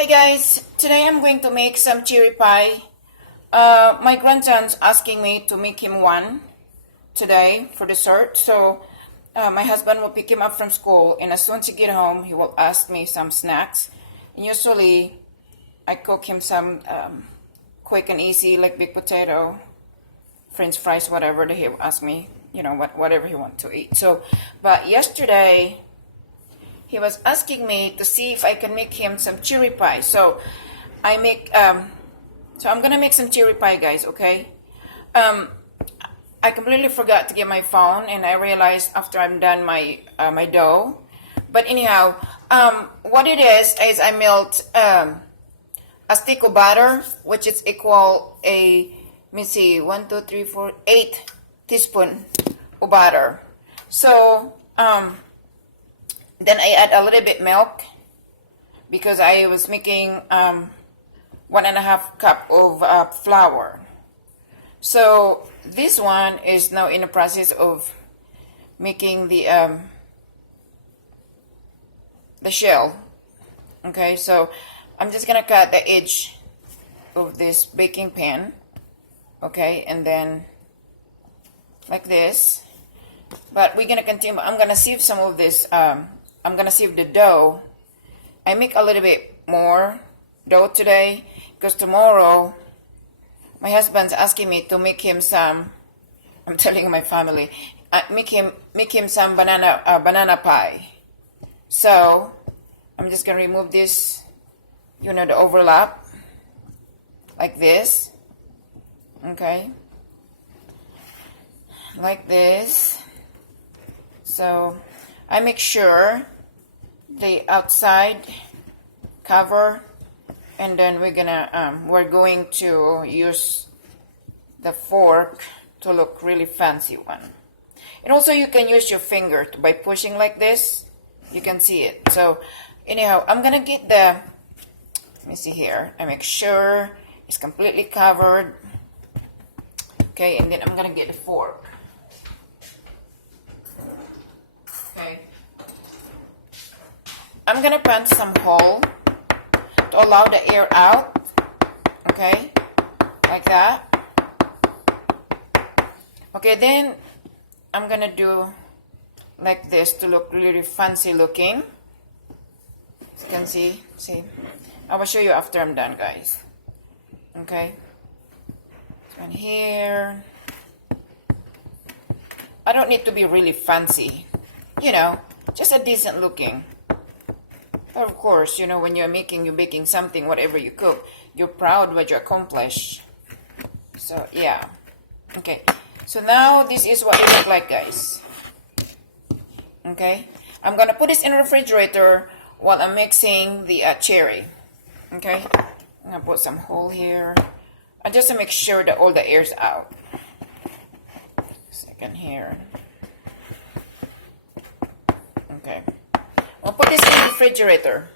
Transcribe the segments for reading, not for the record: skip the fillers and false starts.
Hey guys, today I'm going to make some cherry pie. My grandson's asking me to make him one today for dessert. So my husband will pick him up from school, and as soon as he get home, he will ask me some snacks. And usually, I cook him some quick and easy, like big potato, French fries, whatever. That he'll ask me, whatever he wants to eat. So, but yesterday, he was asking me to see if I can make him some cherry pie. So I'm gonna make some cherry pie, guys. Okay. I completely forgot to get my phone, and I realized after I'm done my dough. But anyhow, what it is I melt a stick of butter, which is equal let me see, 1, 2, 3, 4, 8 teaspoon of butter. So then I add a little bit milk because I was making 1.5 cup of flour. So this one is now in the process of making the shell. Okay, so I'm just gonna cut the edge of this baking pan. Okay, and then like this. But we're gonna continue. I'm gonna sieve some of this. I'm gonna sieve the dough. I make a little bit more dough today because tomorrow my husband's asking me to make him some. I'm telling my family, make him some banana pie. So I'm just gonna remove this, the overlap, like this. Okay, like this. So I make sure the outside cover, and then we're going to use the fork to look really fancy one. And also you can use your finger by pushing like this. You can see it. So anyhow, I'm gonna get let me see here. I make sure it's completely covered. Okay, and then I'm gonna get the fork. Okay. I'm gonna punch some hole to allow the air out. Okay, like that. Okay, then I'm gonna do like this to look really fancy looking. As you can see. I will show you after I'm done, guys. Okay. So in here, I don't need to be really fancy. Just a decent looking. But of course, when you're baking something, whatever you cook, you're proud what you accomplish. So yeah. Okay. So now this is what it looks like, guys. Okay. I'm gonna put this in the refrigerator while I'm mixing the cherry. Okay. I'm gonna put some hole here. Just to make sure that all the air's out. Second here. Okay. I'll put this in the refrigerator.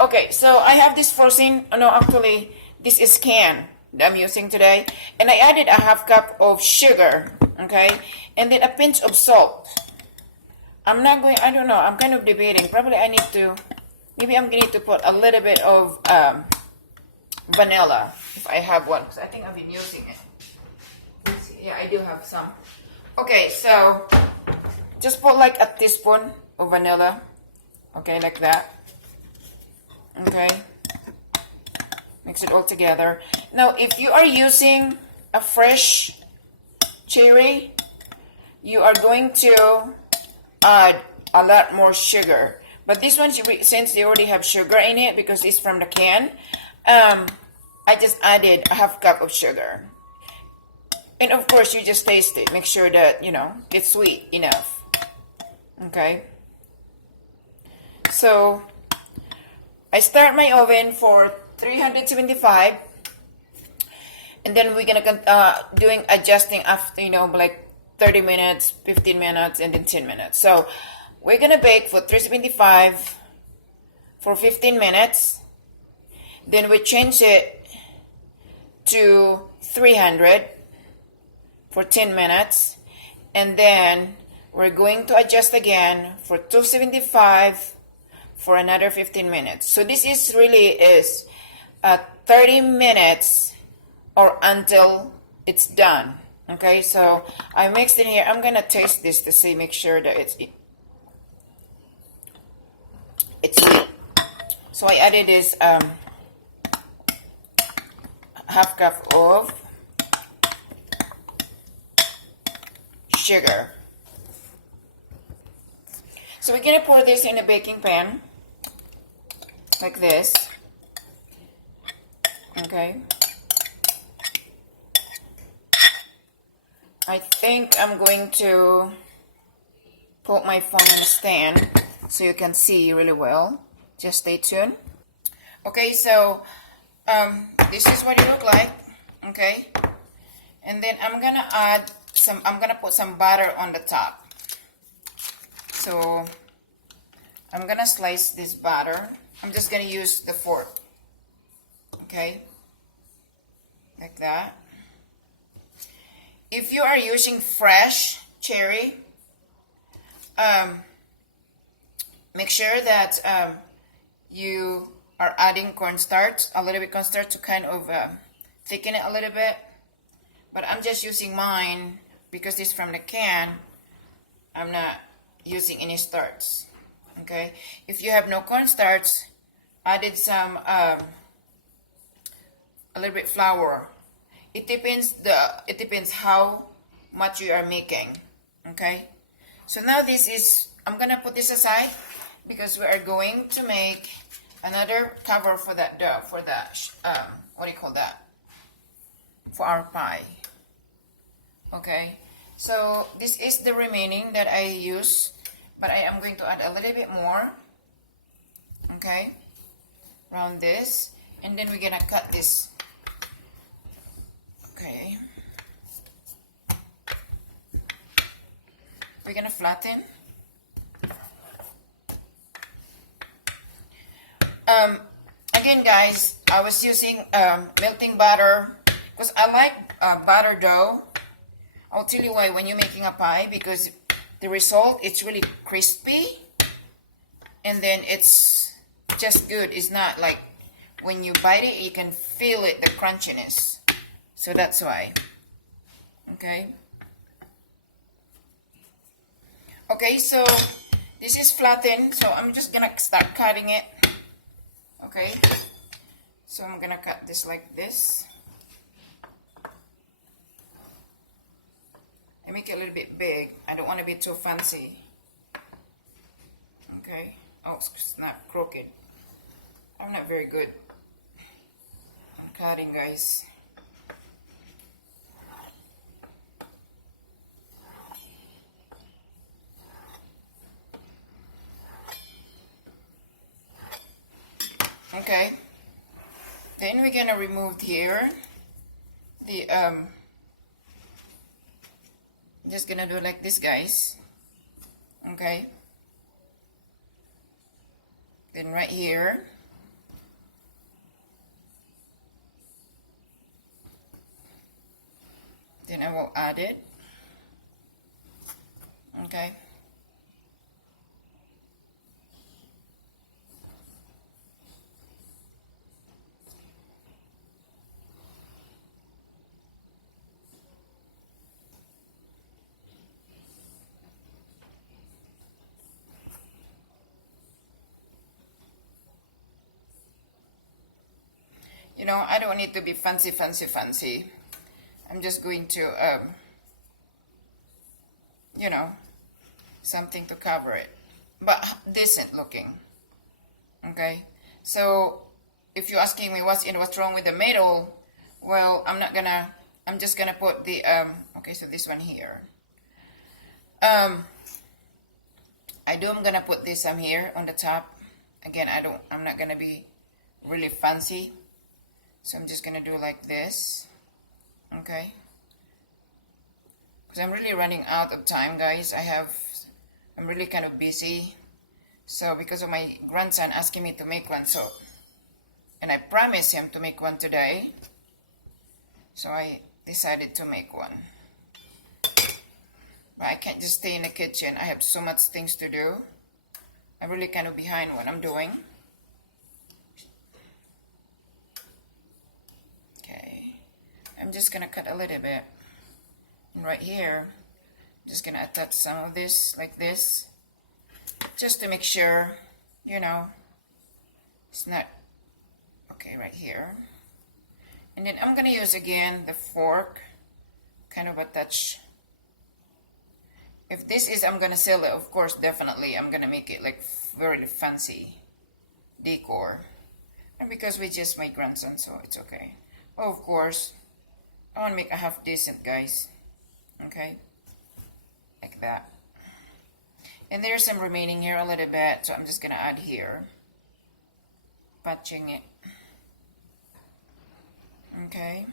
Okay, so I have this frozen, no, actually, this is can that I'm using today. And I added a 1/2 cup of sugar, okay? And then a pinch of salt. I don't know, I'm kind of debating. Probably maybe I'm going to put a little bit of vanilla, if I have one, because I think I've been using it. Yeah, I do have some. Okay, so just put like a teaspoon of vanilla. Okay, like that. Okay. Mix it all together. Now, if you are using a fresh cherry, you are going to add a lot more sugar. But this one, since they already have sugar in it, because it's from the can, I just added a 1/2 cup of sugar. And of course, you just taste it. Make sure that, it's sweet enough. Okay. So, I start my oven for 375. And then we're going to adjusting after, like 30 minutes, 15 minutes, and then 10 minutes. So, we're going to bake for 375 for 15 minutes. Then we change it to 300 for 10 minutes. And then we're going to adjust again for 275 for another 15 minutes. So this is really is 30 minutes or until it's done. Okay, so I mixed in here. I'm gonna taste this to see, make sure that it's sweet. So I added this half cup of sugar. So we're gonna pour this in a baking pan like this. Okay. I think I'm going to put my phone in a stand so you can see really well. Just stay tuned. Okay, so this is what it look like. Okay, and then I'm gonna put some butter on the top. So I'm gonna slice this butter. I'm just gonna use the fork. Okay, like that. If you are using fresh cherry, make sure that you are adding cornstarch, a little bit cornstarch to kind of thicken it a little bit. But I'm just using mine because it's from the can. I'm not using any starch. Okay, if you have no cornstarch, added some a little bit flour. It depends how much you are making. Okay, so now I'm gonna put this aside because we are going to make another cover for that dough, for that what do you call that, for our pie. Okay, so this is the remaining that I use, but I am going to add a little bit more. Okay, around this, and then we're gonna cut this. Okay, we're gonna flatten. Again, guys, I was using melting butter because I like butter dough. I'll tell you why when you're making a pie, because the result, it's really crispy, and then it's just good. It's not like when you bite it, you can feel it, the crunchiness. So that's why. Okay. Okay, so this is flattened, so I'm just gonna start cutting it. Okay, so I'm gonna cut this like this. I make it a little bit big. I don't want to be too fancy. Okay. Oh, it's not crooked. I'm not very good on cutting, guys. Okay, then we're gonna remove here the just gonna do like this, guys. Okay, then right here, then I will add it. Okay, you know, I don't need to be fancy. I'm just going to, you know, something to cover it, but decent looking. Okay, so if you're asking me what's wrong with the middle, well, I'm just gonna put the, okay, so this one here. I'm gonna put this here on the top. Again, I'm not gonna be really fancy. So I'm just gonna do like this, okay? Because I'm really running out of time, guys. I'm really kind of busy. So because of my grandson asking me to make one, and I promised him to make one today. So I decided to make one. But I can't just stay in the kitchen. I have so much things to do. I'm really kind of behind what I'm doing. Okay. I'm just gonna cut a little bit. And right here, I'm just gonna attach some of this like this. Just to make sure, you know, it's not okay right here. And then I'm gonna use again the fork, kind of attach. If this is, I'm gonna sell it, of course, definitely. I'm gonna make it like very fancy decor. And because we just my grandson, so it's okay. Well, of course, I wanna make a half decent, guys. Okay, like that. And there's some remaining here a little bit, so I'm just gonna add here, patching it. Okay,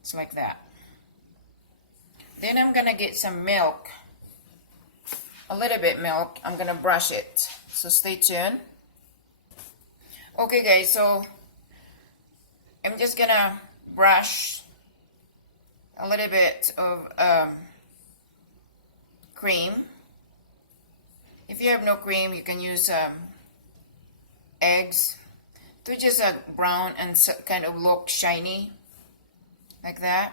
it's like that. Then I'm gonna get some milk, a little bit milk. I'm gonna brush it, so stay tuned. Okay guys, so I'm just gonna brush a little bit of cream. If you have no cream, you can use eggs to just brown and kind of look shiny like that.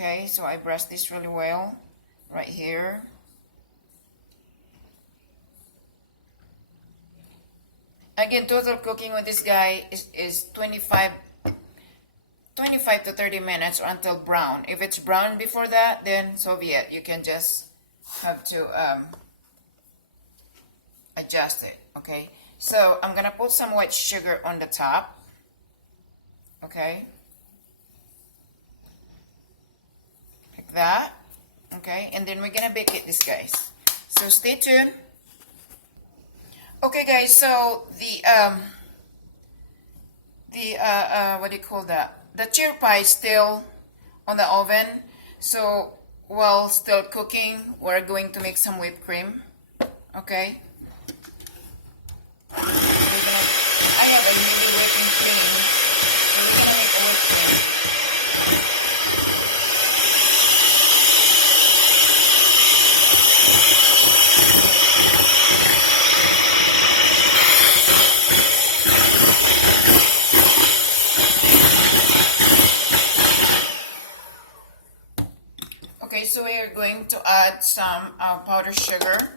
Okay, so I brush this really well right here. Again, total cooking with this guy is 25 to 30 minutes or until brown. If it's brown before that, then so be it. You can just have to adjust it. Okay, so I'm gonna put some white sugar on the top. Okay, like that. Okay, and then we're gonna bake it, this guys. So stay tuned. Okay, guys. So the what do you call that? The cheer pie is still on the oven. So while still cooking, we're going to make some whipped cream. Okay. I have a mini whipping cream. So we're gonna make a whipped cream. Okay, so we're going to add some powdered sugar.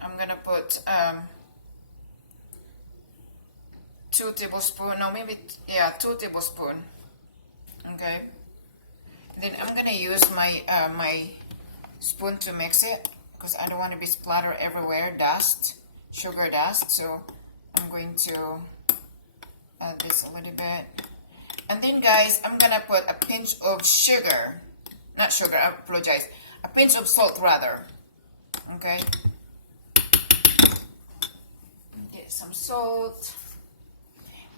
I'm gonna put 2 tablespoons, no, maybe, yeah, 2 tablespoons. Okay. Then I'm gonna use my my spoon to mix it because I don't want to be splattered everywhere, dust, sugar dust. So I'm going to add this a little bit. And then guys, I'm gonna put a pinch of sugar, not sugar, I apologize, a pinch of salt rather. Okay. Get some salt.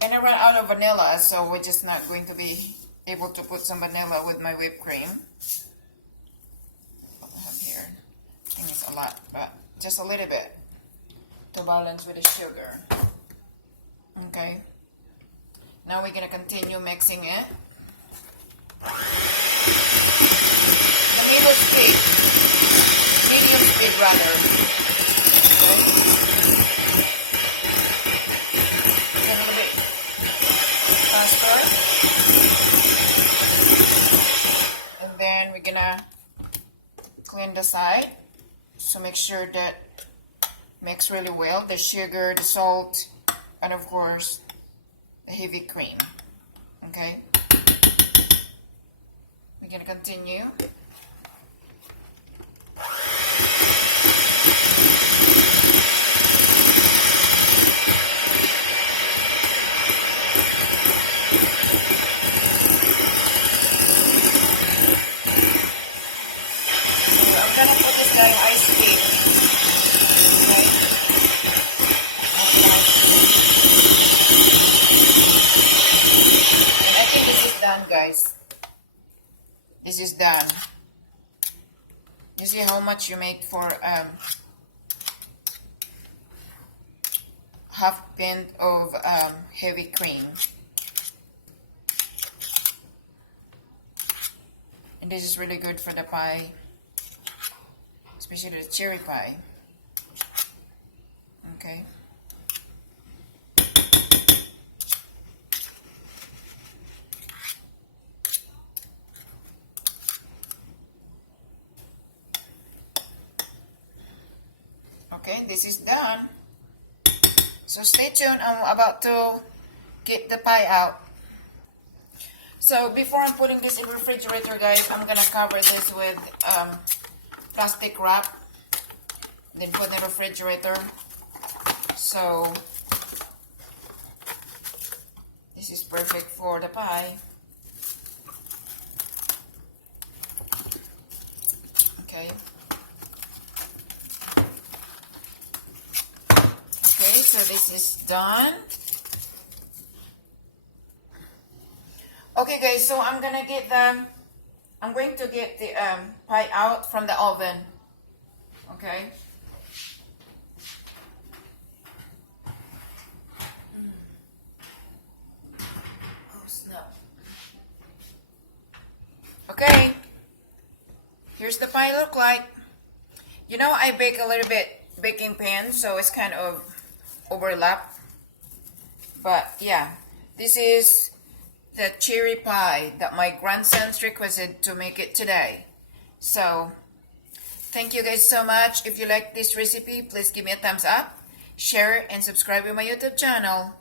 And I ran out of vanilla, so we're just not going to be able to put some vanilla with my whipped cream. What I have here, I think it's a lot, but just a little bit to balance with the sugar. Okay. Now we're gonna continue mixing it. The medium speed rather. Okay. A little bit faster. And then we're gonna clean the side. So make sure that mix really well, the sugar, the salt, and of course the heavy cream. Okay, we're gonna continue. So I'm gonna put this guy in ice cream. Okay. Done, guys. This is done. You see how much you make for half pint of heavy cream. And this is really good for the pie, especially the cherry pie. Okay. Okay, this is done. So stay tuned. I'm about to get the pie out. So before I'm putting this in refrigerator, guys, I'm gonna cover this with plastic wrap, then put in the refrigerator. So this is perfect for the pie. Okay. Okay, so this is done. Okay, guys, so I'm going to get the pie out from the oven. Okay. Oh, snap. Okay. Here's the pie look like. You know, I bake a little bit baking pan, so it's kind of overlap. But yeah, this is the cherry pie that my grandsons requested to make it today. So thank you guys so much. If you like this recipe, please give me a thumbs up, share, and subscribe to my YouTube channel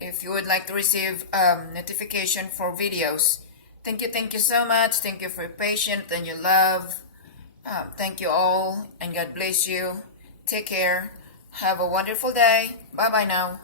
if you would like to receive notification for videos. Thank you so much. Thank you for your patience and your love. Thank you all, and God bless you. Take care. Have a wonderful day. Bye bye now.